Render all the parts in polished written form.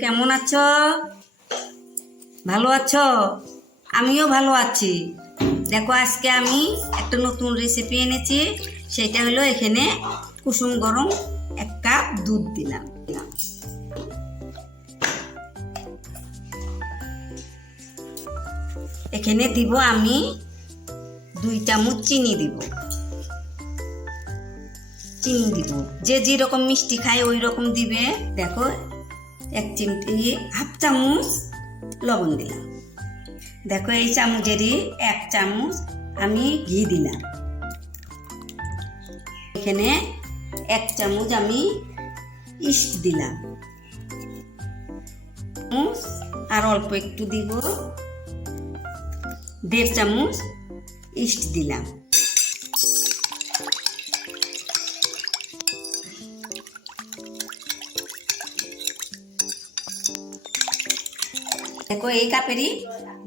কেমন আছো? ভালো আছো? আমিও ভালো আছি। দেখো আজকে আমি একটা নতুন রেসিপি এনেছি। সেটা হলো এখানে কুসুম গরম 1 কাপ দুধ দিলাম। এখানে দিব আমি 2 চামচ চিনি দিব। যে যেরকম মিষ্টি খায় ওই রকম দিবে। দেখো 1 চিমটি হাফ চামচ লবণ দিলাম। দেখো এই চামচেরই 1 চামচ আমি ঘি দিলাম। এখানে 1 চামচ আমি ইস্ট দিলাম। আর অল্প একটু দিব, 1.5 চামচ ইস্ট দিলাম। দেখো এই কাপেরই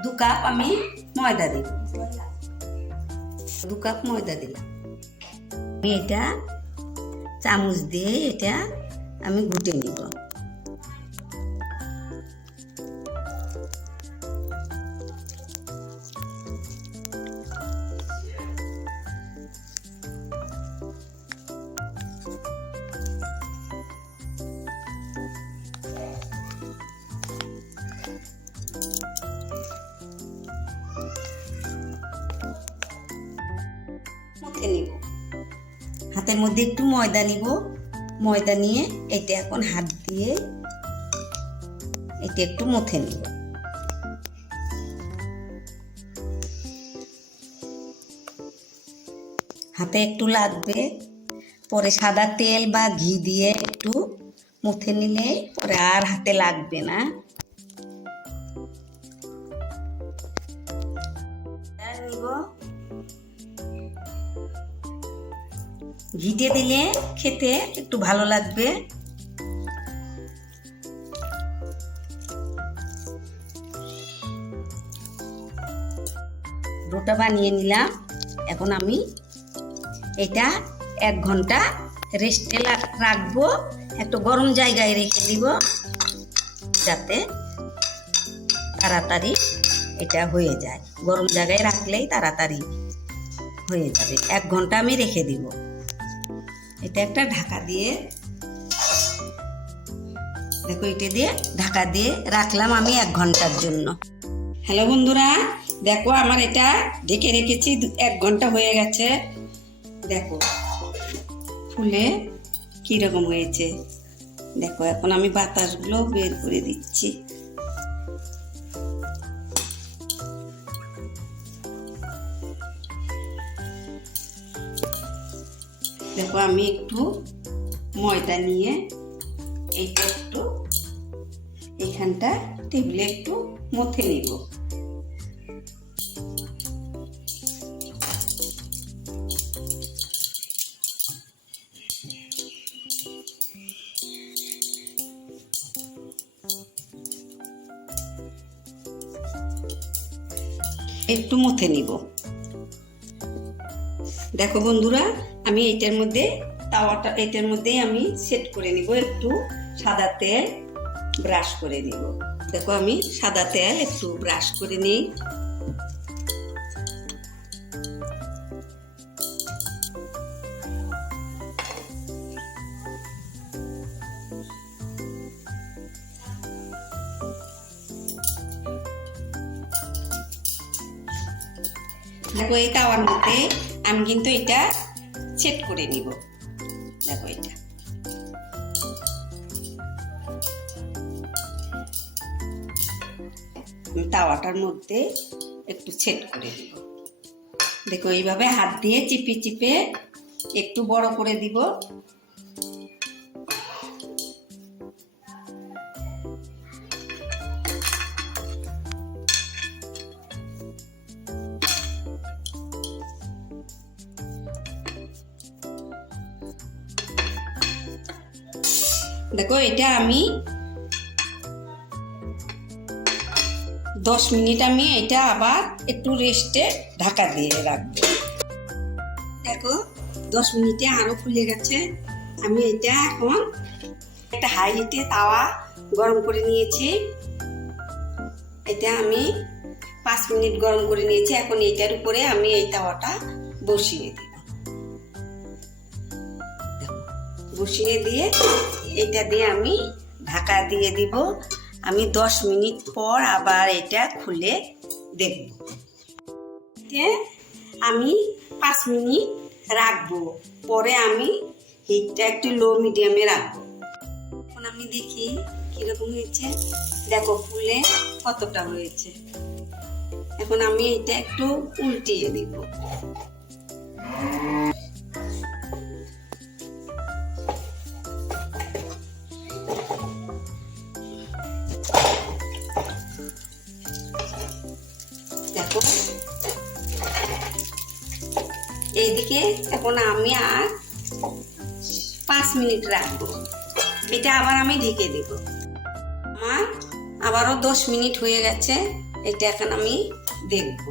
2 কাপ আমি ময়দা দিব। 2 কাপ ময়দা দিলাম। আমি এটা চামচ দিয়ে এটা আমি ঘুটে নিব। মুখে নিব, হাতের মধ্যে একটু ময়দা নিব। ময়দা নিয়ে এটা এখন হাত দিয়ে এটা একটু মুথে নিব। হাতে একটু লাগবে, পরে সাদা তেল বা ঘি দিয়ে একটু মুথে নিলে পরে আর হাতে লাগবে না। নিব, ঘিটে দিলে খেতে একটু ভালো লাগবে। ডোটা বানিয়ে নিলাম। এখন আমি এটা 1 ঘন্টা রেস্টে রাখবো। একটু গরম জায়গায় রেখে দিব যাতে তাড়াতাড়ি এটা হয়ে যায়। গরম জায়গায় রাখলেই তাড়াতাড়ি হয়ে যাবে। 1 ঘন্টা আমি রেখে দিব। এটা একটা ঢাকা দিয়ে, দেখো এটা দিয়ে ঢাকা দিয়ে রাখলাম আমি 1 ঘন্টার জন্য। হ্যালো বন্ধুরা, দেখো আমার এটা ঢেকে রেখেছি 1 ঘন্টা হয়ে গেছে। দেখো ফুলে কিরকম হয়েছে। দেখো এখন আমি বাতাসগুলো বের করে দিচ্ছি। দেখো আমি একটু ময়দা নিয়ে এইটা একটু এইখানটা টেবিলে একটু মুথে নিব। একটু মুথে নিব। দেখো বন্ধুরা, আমি এইটার মধ্যে এইটার মধ্যে আমি সেট করে নিব। একটু সাদা তেল ব্রাশ করে নিব। দেখো আমি সাদা তেল একটু ব্রাশ করে নিই। দেখো এই তাওয়ার মধ্যে আমি কিন্তু এটা সেট করে নিব। দেখো এটা তাওয়াটার মধ্যে একটু সেট করে দিব। দেখো এইভাবে হাত দিয়ে চিপে চিপে একটু বড় করে দিব। দেখো এটা আমি 10 মিনিট আমি এটা আবার একটু রেস্টে ঢাকা দিয়ে রাখবো। দেখো 10 মিনিটে আরো ফুলে গেছে। আমি এটা এখন একটা হাই হিটে তাওয়া গরম করে নিয়েছি। এটা আমি 5 মিনিট গরম করে নিয়েছি। এখন এটার উপরে আমি এই তাওয়াটা বসিয়ে দিব। বসিয়ে দিয়ে এটা দিয়ে আমি ঢাকা দিয়ে দিব। আমি 10 মিনিট পর আবার এটা খুলে দেখব। আমি 5 মিনিট রাখবো, পরে আমি হিটটা একটু লো মিডিয়ামে রাখবো। এখন আমি দেখি কিরকম হয়েছে। দেখো ফুলে কতটা হয়েছে। এখন আমি এটা একটু উল্টিয়ে দিব। দেখো এইদিকে এখন আমি আর 5 মিনিট রাখবো। এটা আবার আমি ঢেকে দেব। আমার আবারও 10 মিনিট হয়ে গেছে। এটা এখন আমি দেখব।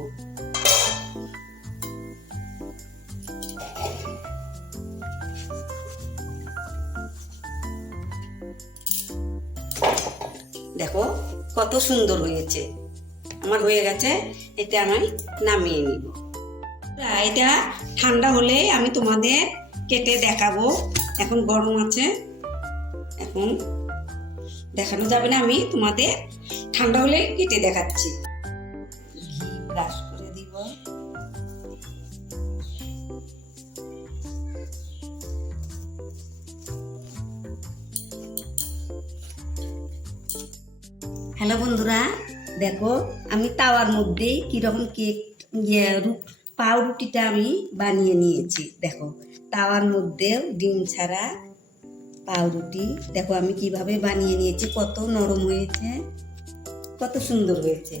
দেখো কত সুন্দর হয়েছে। আমার হয়ে গেছে, এটা আমি নামিয়ে নিব। এটা ঠান্ডা হলে আমি তোমাদের কেটে দেখাবো। এখন গরম আছে, এখন দেখানো যাবে না। আমি তোমাদের ঠান্ডা হলে কেটে দেখাচ্ছি। ঘি ব্রাশ করে দিব। হ্যালো বন্ধুরা, দেখো আমি তাওয়ার মধ্যে কিরকম কেক পাউরুটিটা আমি বানিয়ে নিয়েছি। দেখো তাওয়ার মধ্যে ডিম ছাড়া পাউরুটি। দেখো আমি কিভাবে বানিয়ে নিয়েছি। কত নরম হয়েছে, কত সুন্দর হয়েছে।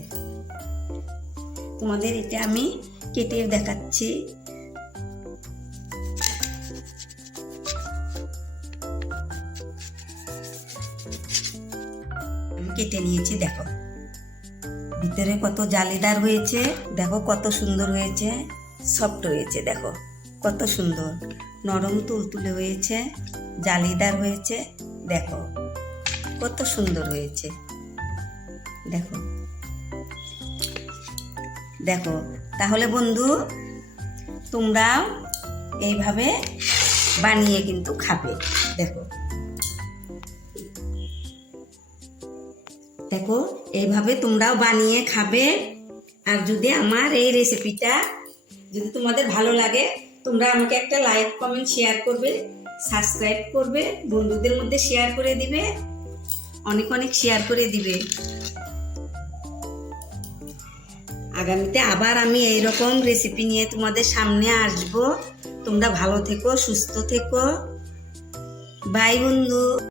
তোমাদের এটা আমি কেটে দেখাচ্ছি। আমি কেটে নিয়েছি। দেখো ভিতরে কত জালিদার হয়েছে। দেখো কত সুন্দর হয়েছে, সফট হয়েছে। দেখো কত সুন্দর নরম তুলতুলে হয়েছে, জালিদার হয়েছে। দেখো কত সুন্দর হয়েছে। দেখো দেখো তাহলে বন্ধু তোমরাও এইভাবে বানিয়ে কিন্তু খাবে। দেখো দেখো এইভাবে তোমরাও বানিয়ে খাবে। আর যদি আমার এই রেসিপিটা যদি তোমাদের ভালো লাগে, তোমরা আমাকে একটা লাইক কমেন্ট শেয়ার করবে, সাবস্ক্রাইব করবে, বন্ধুদের মধ্যে শেয়ার করে দিবে, অনেক অনেক শেয়ার করে দিবে। আগামীতে আবার আমি এইরকম রেসিপি নিয়ে তোমাদের সামনে আসবো। তোমরা ভালো থেকো, সুস্থ থেকো। বাই বন্ধু।